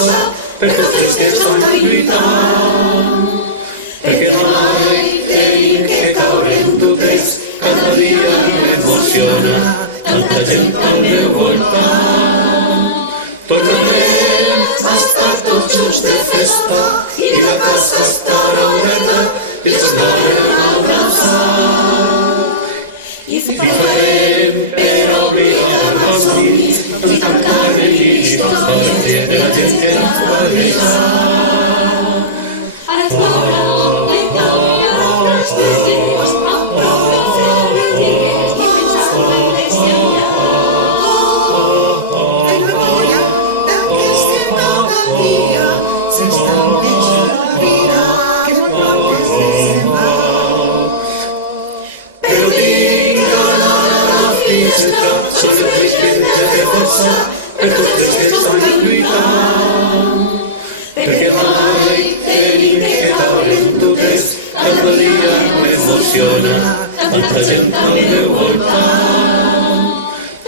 forza per tutti che stanno lluitant, perquè mai tenim que caure en dubtes, cada dia m'emociona tanta gent al meu voltant. Tornarem a estar tots junts de festa i la casa estarà oberta i ens tornarem a abraçar. I farem per oblidar els nits i cantar de llistos perquè de la gent que no va deixar. Per tutti che stanno lluitant, perquè mai tenim que caure en dubtes, cada dia m'emociona tanta gent al meu voltant.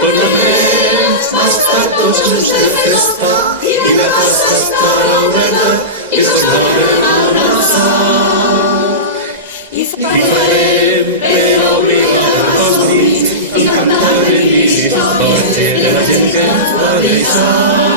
Tornarem a estar tots junts de festa i la casa estarà oberta i ens tornarem a abraçar. I farem per oblidar els nits i cantar de llistos perquè de la gent que ens va deixar.